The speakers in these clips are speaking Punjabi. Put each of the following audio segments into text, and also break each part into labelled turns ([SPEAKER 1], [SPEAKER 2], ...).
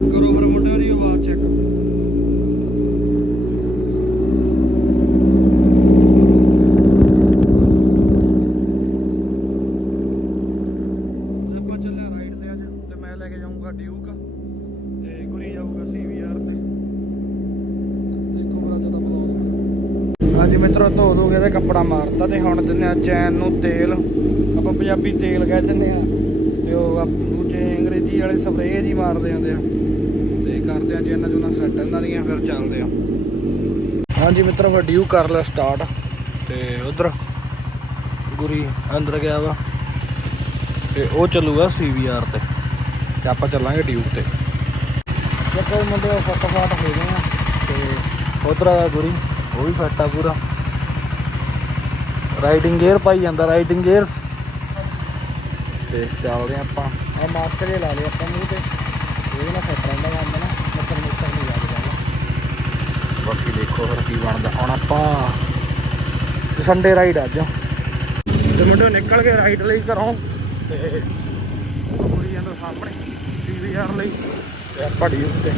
[SPEAKER 1] ਕਰੋ ਫਿਰ ਮੁੰਡਿਆਂ ਦੀ ਆਵਾਜ਼ ਚੈੱਕ ਆਪਾਂ ਚੱਲੇ ਰਾਈਡ ਤੇ ਅੱਜ, ਤੇ ਮੈਂ ਲੈ ਕੇ ਜਾਊਂਗਾ ਡਿਊਕ ਤੇ ਗੁਰੀ ਜਾਊਗਾ ਸੀਵੀਆਰ ਤੇ। ਦੇਖੋ ਬੜਾ ਜ਼ਿਆਦਾ ਬਲੌਗ ਹਾਂਜੀ ਮਿੱਤਰੋ, ਧੋ ਧੋ ਕੇ ਤੇ ਕੱਪੜਾ ਮਾਰਤਾ ਤੇ ਹੁਣ ਦਿੰਨੇ ਆ ਚੈਨ ਨੂੰ ਤੇਲ। ਆਪਾਂ ਪੰਜਾਬੀ ਤੇਲ ਕਹਿ ਦਿੰਦੇ ਆ ਤੇ ਉਹ ਆਪ- ਦੂਜੇ ਅੰਗਰੇਜ਼ੀ ਵਾਲੇ ਸਪਰੇਅ ਜੀ ਮਾਰਦੇ ਹੁੰਦੇ ਆ। ਤੇ ਕਰਦੇ ਆ ਜੇ ਚੈਨਾਂ ਜੁਨਾ ਸੈੱਟ ਇਹਨਾਂ ਦੀਆਂ, ਫਿਰ ਚੱਲਦੇ ਆ। ਹਾਂਜੀ ਮਿੱਤਰੋ ਫਿਰ ਡਿਊ ਕਰ ਲਿਆ ਸਟਾਰਟ ਤੇ ਉਧਰ ਗੁਰੀ ਅੰਦਰ ਗਿਆ ਵਾ। ਤੇ ਉਹ ਚੱਲੂਗਾ ਸੀਵੀਆਰ ਤੇ। ਤੇ ਆਪਾਂ ਚੱਲਾਂਗੇ ਡਿਊਕ ਤੇ। ਦੇਖੋ ਮੁੰਡੇ ਉਹ ਫਟਾਫਟ ਹੋ ਗਏ ਆ। ਤੇ ਉਧਰ ਆ ਗੁਰੀ, ਉਹ ਵੀ ਫਿੱਟ ਆ ਪੂਰਾ। ਰਾਈਡਿੰਗ ਗੇਅਰ ਪਾਈ ਜਾਂਦਾ ਰਾਈਡਿੰਗ ਗੇਅਰਸ ਤੇ ਚੱਲਦੇ ਆਪਾਂ। ਆ ਮਾਸਕ ਜੇ ਲਾ ਲਿਆ ਆਪਾਂ ਮੂੰਹ ਤੇ ਇਹਦੇ ਨਾਲ ਫਿੱਟ ਰਹਿੰਦਾ ਕੰਮ ਨਾ ਮੱਛਰ ਮੁੱਛਰ ਨਹੀਂ ਲੱਗਦਾ ਬਾਕੀ ਦੇਖੋ ਫਿਰ ਕੀ ਬਣਦਾ। ਹੁਣ ਆਪਾਂ ਸੰਡੇ ਰਾਈਡ ਅੱਜ। ਤੇ ਮੁੰਡੇ ਨਿਕਲ ਕੇ ਰਾਈਡ ਲਈ ਘਰੋਂ। ਤੇ ਕੁੜੀ ਜਾਂਦਾ ਸਾਹਮਣੇ ਪੀਵੀਆਰ ਲਈ ਤੇ ਆਪਾਂ ਡੀ ਉੱਤੇ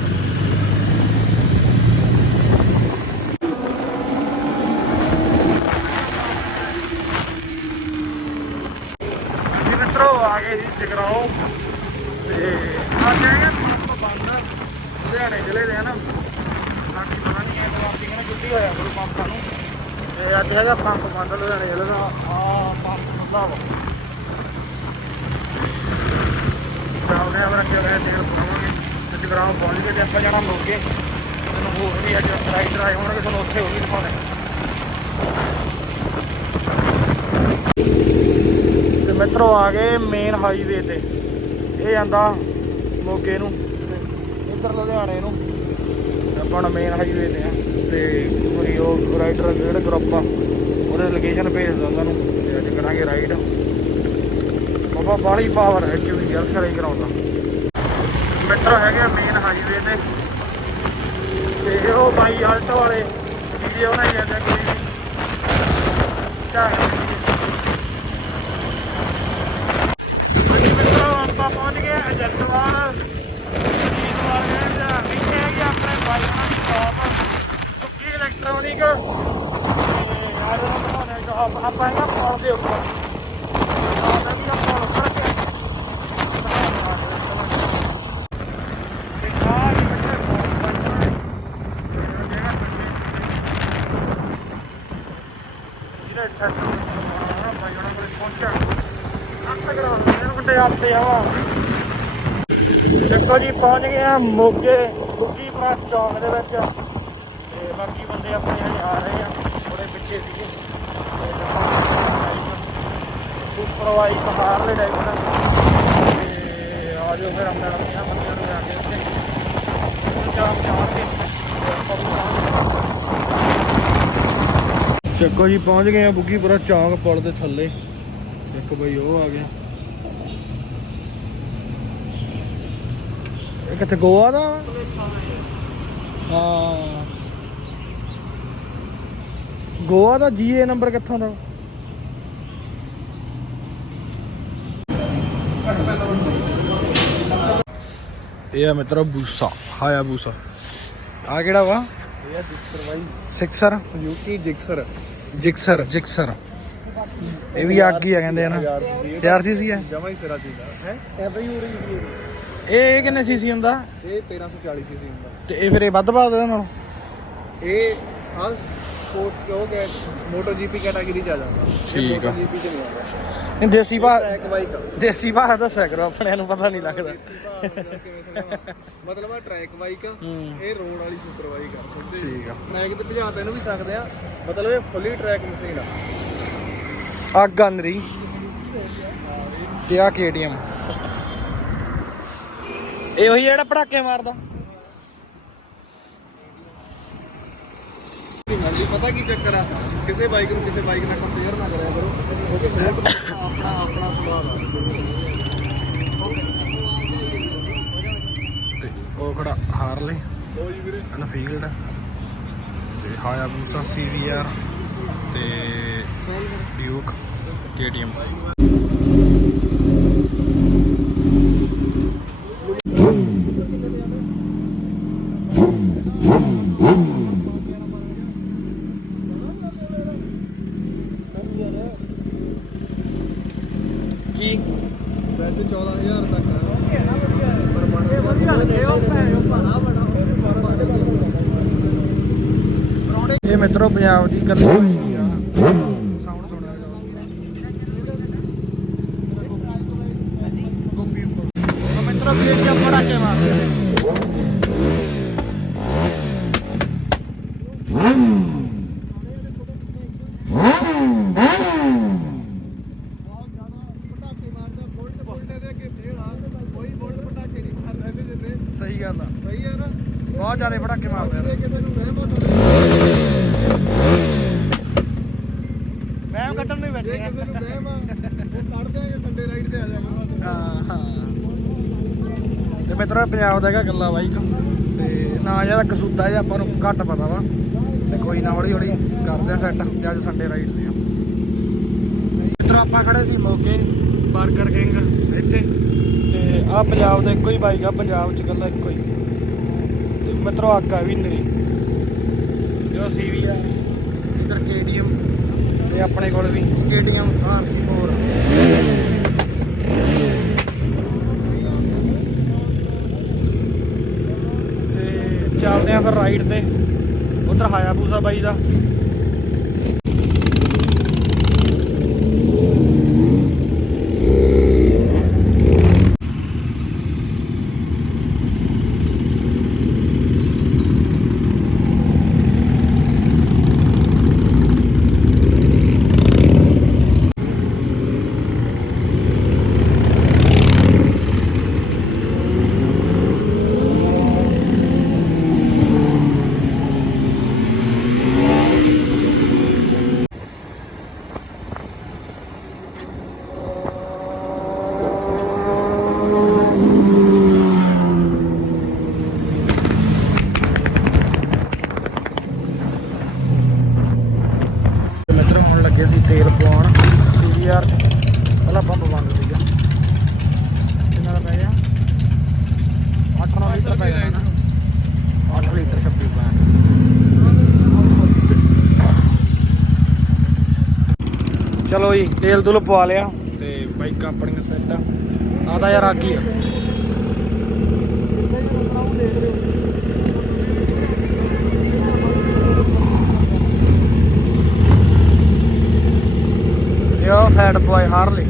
[SPEAKER 1] ਜੀ ਮਿੱਤਰੋ ਆ ਜਗਰਾਓ ਤੇ ਅੱਜ ਹੈਗਾ ਪੰਪ ਬੰਦ ਲੁਧਿਆਣੇ ਜ਼ਿਲ੍ਹੇ ਦੇ ਹਨ ਬਾਕੀ ਪਤਾ ਨਹੀਂ ਇਹ ਵਾਰ ਕਿਹਨੇ ਛੁੱਟੀ ਹੋਇਆ ਗੁਰੂ ਪੰਪਾਂ ਨੂੰ। ਤੇ ਅੱਜ ਹੈਗਾ ਪੰਪ ਬੰਦ, ਲੁਧਿਆਣੇ ਜ਼ਿਲ੍ਹੇ ਦਾ ਆ। ਪੰਪ ਖੁੱਲਾ ਵਾ। ਚੱਲਦੇ ਆ ਫਿਰ ਅੱਗੇ ਤੇਲ ਪਾਵਾਂਗੇ ਤੇ ਜਗਰਾਓ ਪਹੁੰਚ ਗਏ ਤੇ ਆਪਾਂ ਜਾਣਾ ਮੋਗੇ। ਤੁਹਾਨੂੰ ਹੋਰ ਵੀ ਅੱਜ ਰਾਈਡਰ ਆਏ ਹੋਣਗੇ ਤੁਹਾਨੂੰ ਉੱਥੇ ਉਹ ਵੀ ਦਿਖਾਉਣੇ ਮਿੱਤਰੋ ਆ ਗਏ ਮੇਨ ਹਾਈਵੇ ਤੇ। ਇਹ ਜਾਂਦਾ ਮੋਗੇ ਨੂੰ। ਇੱਧਰ ਲੁਧਿਆਣੇ ਨੂੰ। ਆਪਾਂ ਹੁਣ ਮੇਨ ਹਾਈਵੇ ਤੇ ਆ। ਤੇ ਕੋਈ ਉਹ ਰਾਈਡਰ ਜਿਹੜੇ ਗਰੁੱਪ ਆ, ਉਹਦੇ ਲੋਕੇਸ਼ਨ ਭੇਜ ਦਿੰਦਾ ਨੂੰ ਤੇ ਅੱਜ ਕਰਾਂਗੇ ਰਾਈਡ ਬਾਬਾ ਬਾਹਲੀ ਪਾਵਰ ਹੈ ਕਿ ਯਾਰ, ਸਰੇ ਕਰਾਉਂਦਾ। ਮਿੱਤਰ ਹੈਗੇ ਮੇਨ ਹਾਈਵੇ ਤੇ। ਤੇ ਉਹ ਬਾਈ ਆਲਟੋ ਵਾਲੇ ਵੀਡੀਓ ਬਣਾਈ ਜਾਂਦੇ ਕੋਈ ਚਾਹ ਹਾਂਜੀ ਮਿੱਤਰੋ ਆਪਾਂ ਪਹੁੰਚ ਗਏ ਅਜੰਤਵਾਲ ਜੀਤਵਾਲ ਗਏ ਜਾਂ। ਇੱਥੇ ਹੈਗੀ ਆਪਣੇ ਬਾਈਕਾਂ ਦੀ ਸ਼ਾਪ ਸੁੱਕੀ ਇਲੈਕਟ੍ਰੋਨਿਕ ਤੇ ਯਾਰ, ਉਹਨਾਂ ਬਣਾਉਣੇ ਸ਼ਾਪ ਆਪਾਂ ਹੈਗਾ ਪੁਲ ਦੇ ਉੱਪਰ। ਆਪਾਂ ਉੱਪਰ ਕੇ ਤੇ ਆਹ ਜੀ ਮਿੱਤਰੋ ਪੁਲ ਬਣਨਾ ਜਿਹੜਾ ਸੰਗੇ ਜਿਹੜਾ ਇੱਥੇ ਬਾਈਕਾਂ ਕੋਲ ਪਹੁੰਚਿਆ ਆਤੇ ਆ। ਦੇਖੋ ਜੀ, ਪਹੁੰਚ ਗਏ ਆ ਮੋਗੇ ਬੁੱਗੀਪੁਰਾ ਚੌਂਕ ਦੇ ਵਿੱਚ। ਤੇ ਬਾਕੀ ਬੰਦੇ ਆਪਣੇ ਹਜੇ ਆ ਰਹੇ ਆ ਥੋੜੇ ਪਿੱਛੇ ਸੀਗੇ। ਸੁਪਰਵਾਈ ਪਹਾੜ ਲੈ ਡਾਈਵਰ ਤੇ ਆ। ਜਾਓ ਫਿਰ ਆਪਣੇ ਆਪਣੇ ਬੰਦਿਆਂ ਨੂੰ ਆ ਕੇ ਉੱਥੇ ਚੌਂਕ ਜਾਣਗੇ ਚੱਕੋ ਜੀ, ਪਹੁੰਚ ਗਏ ਆ ਬੁੱਗੀਪੁਰਾ ਚੌਂਕ ਪੁਲ ਦੇ ਥੱਲੇ। ਇੱਕ ਬਈ ਉਹ ਆ ਗਿਆ। ਕਿੱਥੇ ਗੋਆ ਦਾ? ਵਾ? ਹਾਂ। ਗੋਆ ਦਾ ਜੀਏ ਨੰਬਰ ਕਿੱਥੋਂ ਦਾ? ਇਹ ਆ ਮਿੱਤਰੋ ਬੂਸਾ ਹਾਇਆ ਬੂਸਾ। ਆ ਕਿਹੜਾ ਵਾ?
[SPEAKER 2] ਇਹ ਜਿਕਸਰ ਬਾਈ।
[SPEAKER 1] ਸਿਕਸਰ?
[SPEAKER 2] ਯੂਕੀ ਜਿਕਸਰ।
[SPEAKER 1] ਜਿਕਸਰ ਜਿਕਸਰ। ਇਹ ਵੀ ਅੱਗ ਹੀ ਆ ਕਹਿੰਦੇ ਆ ਨਾ।
[SPEAKER 2] ਯਾਰ
[SPEAKER 1] ਯਾਰ ਸੀ ਸੀ ਹੈ
[SPEAKER 2] ਜਮਾ ਹੀ ਸਿਰਾ ਚੀਜ਼ ਹੈ? ਐ ਬਈ ਹੋ ਰਹੀ
[SPEAKER 1] ਇਹ ਕਿੰਨੇ ਸੀਸੀ ਹੁੰਦਾ?
[SPEAKER 2] ਇਹ 1340 ਸੀ ਹੁੰਦਾ।
[SPEAKER 1] ਤੇ ਇਹ ਫਿਰ ਇਹ ਵੱਧ ਪਾ ਦੇ ਨਾਲ
[SPEAKER 2] ਇਹ ਆ ਸਪੋਰਟਸ ਕਿਉਂ ਗਏ ਮੋਟਰ ਜੀਪੀ ਕੈਟਾਗਰੀ ਚ ਆ ਜਾਂਦਾ।
[SPEAKER 1] ਠੀਕ ਆ।
[SPEAKER 2] ਜੀਪੀ ਚ ਨਹੀਂ ਆਉਂਦਾ।
[SPEAKER 1] ਇਹ ਦੇਸੀ ਭਾ
[SPEAKER 2] ਆ।
[SPEAKER 1] ਦੇਸੀ ਦੱਸਿਆ ਕਰੋ ਆਪਣਿਆਂ ਨੂੰ ਪਤਾ ਨਹੀਂ ਲੱਗਦਾ?
[SPEAKER 2] ਮਤਲਬ ਆ ਟਰੈਕ ਬਾਈਕ ਆ ਇਹ ਰੋਡ ਵਾਲੀ ਸੁਪਰ ਬਾਈਕ ਆ ਸਿੱਧੀ
[SPEAKER 1] ਠੀਕ ਆ।
[SPEAKER 2] ਟਰੈਕ ਤੇ ਭਜਾ ਤੈਨੂੰ ਵੀ ਸਕਦੇ ਆ ਮਤਲਬ ਇਹ ਫੁੱਲੀ ਟਰੈਕ ਮਸ਼ੀਨ ਆ।
[SPEAKER 1] ਅੱਗ ਅੰਦਰੀ ਤੇ ਆ KTM ਇਹ ਉਹੀ ਜਿਹੜਾ ਪੜਾਕੇ ਮਾਰਦਾ।
[SPEAKER 2] ਹਾਂਜੀ ਪਤਾ ਕੀ ਚੱਕਰ ਆ? ਕਿਸੇ ਬਾਈਕ ਨੂੰ ਕਿਸੇ ਬਾਈਕ ਨਾਲ ਕੰਪੇਅਰ ਨਾ ਕਰਿਆ ਕਰੋ। ਕਿਉਂਕਿ ਬਹੁਤ ਆਪਣਾ ਆਪਣਾ ਸੁਭਾਅ ਆ
[SPEAKER 1] ਉਹ ਖੜਾ ਹਾਰਲੇ
[SPEAKER 2] ਲੋ ਜੀ ਵੀਰੇ
[SPEAKER 1] ਅਨਫੀਲਡ ਤੇ ਹਾਇਆ ਬੂਸਾ ਸੀਵੀਆਰ ਤੇ ਡਿਊਕ KTM
[SPEAKER 2] ਇਹ ਵਧੀਆ
[SPEAKER 1] ਮਿੱਤਰੋ ਪੰਜਾਬ ਦੀ ਗੱਲ ਹੋਈ ਆ ਸਾਊਂਡ ਸੁਣਿਆ ਗੋਪੀ ਉਹ ਮਿੱਤਰੋ ਵੀ ਇਹ ਬੜਾ ਕੇ ਮਾਰਦੇ ਨੇ
[SPEAKER 2] ਪਟਾਕੇ ਮਾਰਦਾ ਬੁਲਟ ਬੁਲਟ ਦੇ ਅੱਗੇ ਫੇਰ ਆ ਕੋਈ ਬੁਲਟ ਪਟਾਕੇ ਨਹੀਂ ਮਾਰਦਾ ਇਹਦੇ ਜਿੰਨੇ
[SPEAKER 1] ਸਹੀ ਗੱਲ ਆ।
[SPEAKER 2] ਸਹੀ ਹੈ ਨਾ
[SPEAKER 1] ਬਹੁਤ ਜ਼ਿਆਦਾ ਪਟਾਕੇ ਮਾਰਦੇ
[SPEAKER 2] ਜੇ ਕਿਸੇ ਨੂੰ
[SPEAKER 1] ਮੈਂ ਕੱਢਣ ਨੂੰ ਹੀ
[SPEAKER 2] ਜੇ ਕਿਸੇ ਨੂੰ ਵਹਿਮ ਆ। ਉਹ ਕੱਢ ਦਿਆਂਗੇ ਸੰਡੇ ਰਾਈਡ ਤੇ ਆ ਜਾਗਾ
[SPEAKER 1] ਹਾਂ। ਹਾਂ ਤੇ ਮਿੱਤਰੋ, ਪੰਜਾਬ ਦਾ ਹੈਗਾ ਗੱਲਾ ਬਾਈਕ ਤੇ ਨਾ ਜ਼ਿਆਦਾ ਕਸੂਤਾ ਜਿਹਾ ਆਪਾਂ ਨੂੰ ਘੱਟ ਪਤਾ ਵਾ। ਤੇ ਕੋਈ ਨਾ ਹੌਲੀ ਹੌਲੀ ਕਰਦੇ ਆ ਸੈੱਟ ਤੇ ਅੱਜ ਸੰਡੇ ਰਾਈਡ ਤੇ ਆ। ਮਿੱਤਰੋ, ਆਪਾਂ ਖੜੇ ਸੀ ਮੋਗੇ 버ਗਰ ਕਿੰਗ ਇੱਥੇ। ਤੇ ਆ ਪੰਜਾਬ ਦਾ ਇੱਕੋ ਹੀ ਬਾਈਕ ਆ, ਪੰਜਾਬ ਚ ਗੱਲਾ ਇੱਕੋ ਹੀ। ਤੇ ਮਿੱਤਰੋ ਆਕਾ ਵੀ ਨਰੀ ਜੋ ਸੀ ਵੀ ਆ, ਇਧਰ KTM ਤੇ ਆਪਣੇ ਕੋਲ ਵੀ KTM RC4 ਤੇ ਚੱਲਦੇ ਆ ਫਿਰ ਰਾਈਡ ਤੇ, ਉਧਰ ਹਾਇਆਬੂਸਾ ਬਾਈ ਦਾ ਮਿੱਤਰ ਹੁਣ ਲੱਗੇ ਸੀ ਤੇਲ ਪਵਾਉਣ ਸੀਆਰ ਪਹਿਲਾਂ ਪੰਪ ਬੰਦ ਸੀਗਾ ਕਿੰਨਾ ਦਾ ਪੈ ਗਿਆ 8-9 ਲੀਟਰ ਪੈ ਗਿਆ ਨਾ 8 ਲੀਟਰ 26 ਪੈਣ ਚਲੋ ਜੀ ਤੇਲ ਤੁਲ ਪਵਾ ਲਿਆ। ਤੇ ਬਾਈਕ ਆਪਣੀਆਂ ਸੈੱਟ ਆ। ਆ ਤਾਂ ਯਾਰ ਆ ਗਈ ਆ। ਉਹ ਫੈਟ ਬॉय ਹਾਰਲੇ।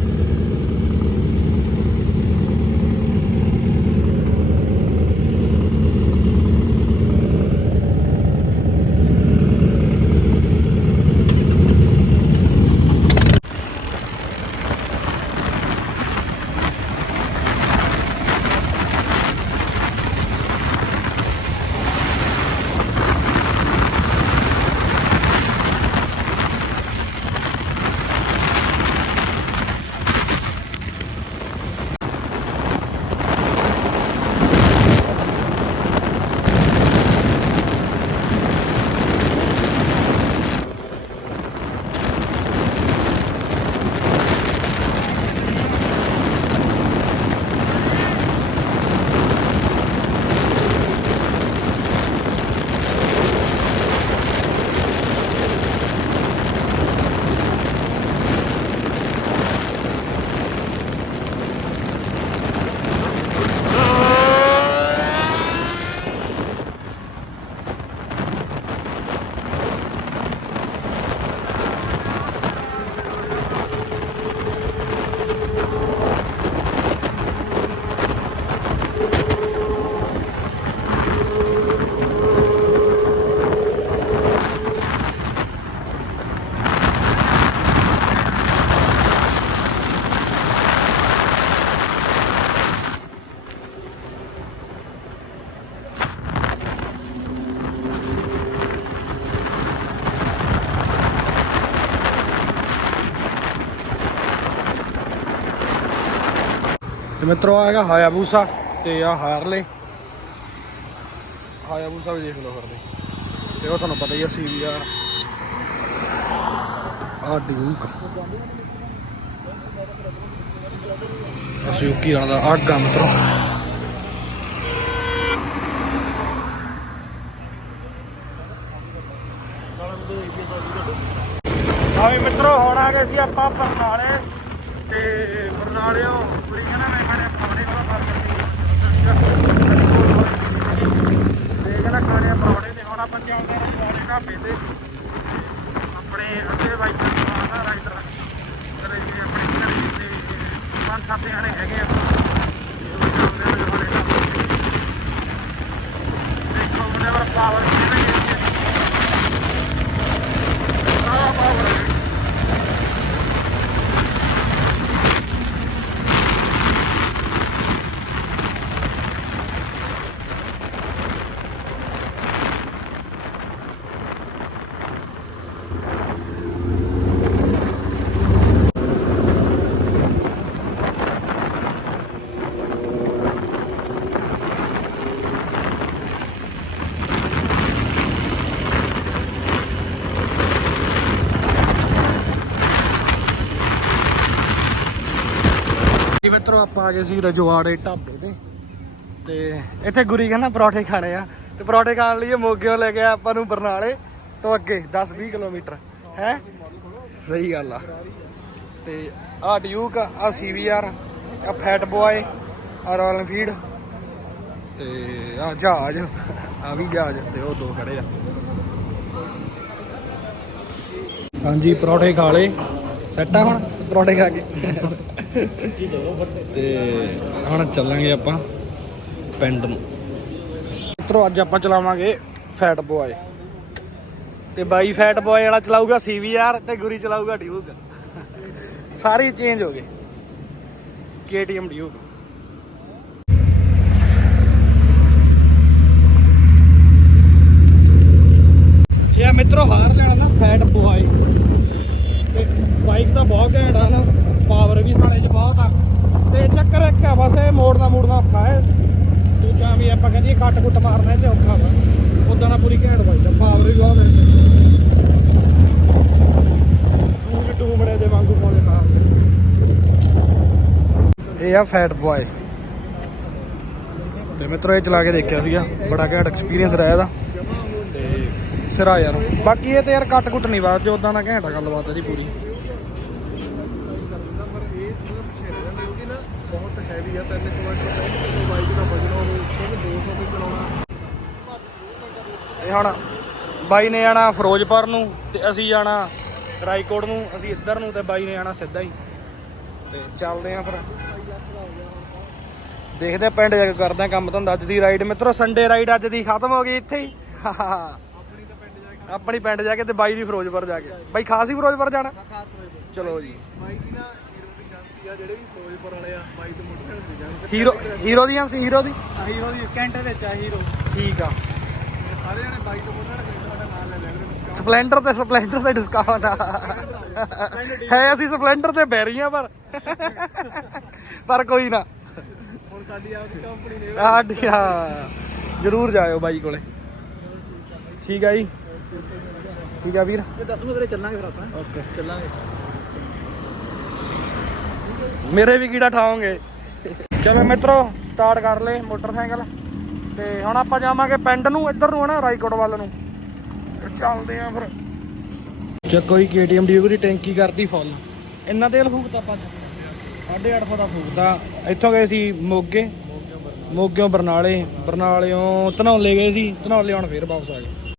[SPEAKER 1] ਤੇ ਮਿੱਤਰੋ, ਆ ਹੈਗਾ ਹਾਇਆਬੂਸਾ ਤੇ ਆ ਹਾਰਲੇ। ਹਾਇਆਬੂਸਾ ਵੀ ਦੇਖ ਲਓ ਫਿਰਦੇ ਤੇ ਉਹ ਤੁਹਾਨੂੰ ਪਤਾ ਹੀ ਆ ਸੀ ਆ। ਡਿਊਕ। ਅਸਿਊਕੀ ਵਾਲਾ ਦਾ ਅੱਗ ਆ, ਮਿੱਤਰੋ। ਹਾਂ ਮਿੱਤਰੋ, ਹੁਣ ਆ ਗਏ ਸੀ ਆਪਾਂ ਬਰਨਾਲੇ ਤੇ ਤੇ ਬਰਨਾਲਿਓ ਕੁੜੀ ਕਹਿੰਦਾ ਮੈਂ ਖਾਣੇ ਪਰੌਂਠੇ ਫ਼ਰਕ ਤੇ ਕਹਿੰਦਾ ਖਾਣੇ ਪਾਉਣੇ ਤੇ ਹੁਣ ਆਪਾਂ ਚੱਲਦੇ ਹਾਂ ਰਜਵਾੜੇ ਢਾਬੇ ਤੇ। ਆਪਣੇ ਅੱਗੇ ਬਾਈਕਾਂ ਤੋਂ ਰਾਈਡਰ ਚਲੇ ਜੀ ਆਪਣੇ ਘਰੇ ਤੇ ਪੰਜ ਸੱਤ ਜਣੇ ਹੈਗੇ ਆ। ਤੇ ਦੇਖੋ ਮੁੰਡੇ ਦਾ ਪਾਵਰ ਜੀ ਮਿੱਤਰੋ ਆਪਾਂ ਆ ਗਏ ਸੀ ਰਜਵਾੜੇ ਢਾਬੇ ਤੇ। ਤੇ ਇੱਥੇ ਗੁਰੀ ਕਹਿੰਦਾ ਪਰੌਠੇ ਖਾਣੇ ਆ। ਤੇ ਪਰੌਠੇ ਖਾਣ ਲਈ ਇਹ ਮੋਗਿਓ ਲੈ ਗਿਆ ਆਪਾਂ ਨੂੰ ਬਰਨਾਲੇ ਤੋਂ ਅੱਗੇ 10 20 ਕਿਲੋਮੀਟਰ। ਹੈ? ਸਹੀ ਗੱਲ ਆ। ਤੇ ਆ ਡਿਊਕ ਆ ਸੀਵੀਆਰ ਆ ਫੈਟ ਬੋਏ ਆ ਰਾਇਲ ਫੀਡ, ਤੇ ਆ ਜਹਾਜ਼ ਆ ਵੀ ਜਹਾਜ਼ ਤੇ ਉਹ ਦੋ ਖੜੇ ਆ। ਹਾਂਜੀ, ਪਰੌਠੇ ਖਾ ਲਏ। ਸੈੱਟ ਆ ਹੁਣ? ਪਰੌਠੇ ਖਾ ਕੇ। ਤੇ ਹੁਣ ਚੱਲਾਂਗੇ ਆਪਾਂ ਪਿੰਡ ਨੂੰ। ਮਿੱਤਰੋ, ਅੱਜ ਆਪਾਂ ਚਲਾਵਾਂਗੇ ਫੈਟ ਬੋਏ ਤੇ ਬਾਈ ਫੈਟ ਬੋਏ ਵਾਲਾ ਚਲਾਊਗਾ ਸੀਵੀਆਰ ਤੇ ਗੁਰੀ ਚਲਾਊਗਾ ਡਿਊਕ ਸਾਰੇ ਚੇਂਜ ਹੋ ਗਏ KTM ਡਿਊਕ ਇਹ ਮਿੱਤਰੋ, ਹਾਰ ਲੈਣਾ ਨਾ ਫੈਟ ਬੋਏ ਤੇ ਬਾਈਕ ਤਾਂ ਬਹੁਤ ਘੈਂਟ ਆ ਨਾ। ਪਾਵਰ ਵੀ ਸਾਲੇ 'ਚ ਬਹੁਤ ਆ। ਤੇ ਚੱਕਰ ਇੱਕ ਆ ਬਸ ਇਹ ਮੋੜਨਾ ਮੋੜਨਾ ਔਖਾ ਹੈ। ਦੂਜਾ ਵੀ ਆਪਾਂ ਕਹਿੰਦੇ ਕੱਟ ਕੁੱਟ ਮਾਰਨਾ ਤੇ ਔਖਾ ਵਾ। ਉਦਾਂ ਨਾ ਪੂਰੀ ਘੈਂਟ ਵੱਜਦਾ ਪਾਵਰ ਵੀ ਬਹੁਤ ਹੈ ਤੂੰ ਡੂਮੜੇ ਦੇ ਵਾਂਗੂ ਪਾਉਣੇ ਕਾਰ ਇਹ ਆ ਫੈਟ ਬॉय ਤੇ ਮਿੱਤਰੋ ਇਹ ਚਲਾ ਕੇ ਦੇਖਿਆ ਸੀਗਾ। ਬੜਾ ਘੈਂਟ ਐਕਸਪੀਰੀਅੰਸ ਰਿਹਾ ਇਹਦਾ। ਤੇ। ਸਿਰਾ ਯਾਰ। ਬਾਕੀ ਇਹ ਤੇ ਯਾਰ ਕੱਟ ਕੁੱਟ ਨਹੀਂ ਵੱਜਦੇ ਉਦਾਂ ਦਾ ਘੈਂਟ ਆ ਗੱਲਬਾਤ ਇਹਦੀ ਪੂਰੀ
[SPEAKER 2] ਨੰਬਰ ਇਹ ਮਤਲਬ ਪਿੱਛੇ ਰਹਿ ਜਾਂਦੀ ਉਹਦੀ ਨਾ ਬਹੁਤ ਹੈਵੀ ਆ 3 ਕਿਲੋਮੀਟਰ ਤੇ ਬਾਈਕ ਦਾ ਵਜਨ ਹੋਵੇ ਉਹਨੂੰ 200 ਤੇ ਚਲਾਉਣਾ।
[SPEAKER 1] ਇਹ ਹੁਣ ਬਾਈ ਨੇ ਜਾਣਾ ਫਿਰੋਜ਼ਪੁਰ ਨੂੰ ਤੇ ਅਸੀਂ ਜਾਣਾ ਰਾਈਕੋਟ ਨੂੰ ਅਸੀਂ ਇੱਧਰ ਨੂੰ ਤੇ ਬਾਈ ਨੇ ਜਾਣਾ ਸਿੱਧਾ ਹੀ। ਤੇ ਚੱਲਦੇ ਆਂ ਫਿਰ। ਦੇਖਦੇ ਆਂ ਪਿੰਡ ਜਾ ਕੇ ਕਰਦੇ ਆਂ ਕੰਮ ਧੰਦਾ। ਅੱਜ ਦੀ ਰਾਈਡ ਮਿੱਤਰੋ ਸੰਡੇ ਰਾਈਡ ਅੱਜ ਦੀ ਖਤਮ ਹੋ ਗਈ ਇੱਥੇ ਹੀ। ਆਪਣੀ ਪਿੰਡ ਜਾ ਕੇ। ਤੇ ਬਾਈ ਦੀ ਫਿਰੋਜ਼ਪੁਰ ਜਾ ਕੇ। ਬਾਈ ਖਾਸ ਹੀ ਫਿਰੋਜ਼ਪੁਰ ਜਾਣਾ? ਚਲੋ ਜੀ।
[SPEAKER 2] ਦੀ ਨਾ ਆ ਜਿਹੜੇ ਵੀ ਫਿਰੋਜ਼ਪੁਰ ਵਾਲੇ ਆ ਬਾਈਕ ਤੇ ਮੋਟਰਸਾਈਕਲ ਦੀ ਜਾਣ
[SPEAKER 1] ਹੀਰੋ ਹੀਰੋ ਦੀ ਸੀ ਹੀਰੋ ਦੀ?
[SPEAKER 2] ਹੀਰੋ ਦੀ ਕੈਂਟਰ ਵਿੱਚ ਆ ਹੀਰੋ
[SPEAKER 1] ਠੀਕ ਆ।
[SPEAKER 2] ਸਾਰੇ ਜਣੇ ਬਾਈਕ ਤੇ ਮੋਟਰਸਾਈਕਲ ਦਾ ਨਾਮ ਲੈ ਲੈਣਗੇ
[SPEAKER 1] ਸਪਲੈਂਡਰ ਤੇ ਸਪਲੈਂਡਰ ਤੇ ਡਿਸਕਾਊਂਟ ਆ। ਹੈ ਅਸੀਂ ਸਪਲੈਂਡਰ ਤੇ ਬੈਰੀਆਂ ਪਰ ਪਰ ਕੋਈ ਨਾ।
[SPEAKER 2] ਹੁਣ ਸਾਡੀ ਆਪਦੀ ਕੰਪਨੀ ਨੇ
[SPEAKER 1] ਸਾਡੀ ਹਾਂ। ਜਰੂਰ ਜਾਇਓ ਬਾਈ ਕੋਲੇ। ਠੀਕ ਆ ਜੀ। ਠੀਕ ਆ ਵੀਰ।
[SPEAKER 2] ਤੇ 10 ਵਜੇ ਚੱਲਾਂਗੇ ਫਿਰ ਆਪਾਂ।
[SPEAKER 1] ਓਕੇ।
[SPEAKER 2] ਚੱਲਾਂਗੇ।
[SPEAKER 1] ਮੇਰੇ ਵੀ ਕੀੜਾ ਠਾਓਗੇ। ਚਲੋ ਮਿੱਤਰੋ ਸਟਾਰਟ ਕਰ ਲਏ ਮੋਟਰਸਾਈਕਲ। ਤੇ ਹੁਣ ਆਪਾਂ ਜਾਵਾਂਗੇ ਪਿੰਡ ਨੂੰ, ਇੱਧਰ ਨੂੰ ਹਨਾ ਰਾਈਕੋਟ ਵੱਲ ਨੂੰ। ਚੱਲਦੇ ਆਂ ਫਿਰ। ਚੱਕੋ ਹੀ KTM ਦੀ ਟੈਂਕੀ ਕਰਤੀ ਫੁੱਲ ਇੰਨਾ ਤੇਲ ਫੂਕਤਾ ਆਪਾਂ ਸਾਢੇ ਅੱਠ ਸੌ ਦਾ ਫੂਕਤਾ। ਇੱਥੋਂ ਗਏ ਸੀ ਮੋਗੇ। ਮੋਗਿਓਂ ਬਰਨਾਲੇ। ਬਰਨਾਲਿਓਂ ਧਨੌਲੇ ਗਏ ਸੀ। ਧਨੌਲੇ ਹੁਣ ਫੇਰ ਵਾਪਸ ਆ ਗਏ।